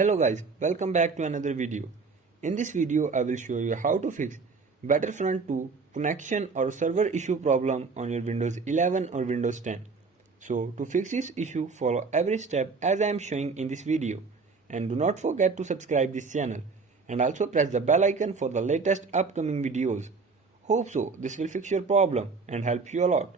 Hello guys, welcome back to another video. In this video I will show you how to fix Battlefront 2 connection or server issue problem on your Windows 11 or Windows 10. So to fix this issue, follow every step as I am showing in this video, and do not forget to subscribe this channel and also press the bell icon for the latest upcoming videos. Hope so this will fix your problem and help you a lot.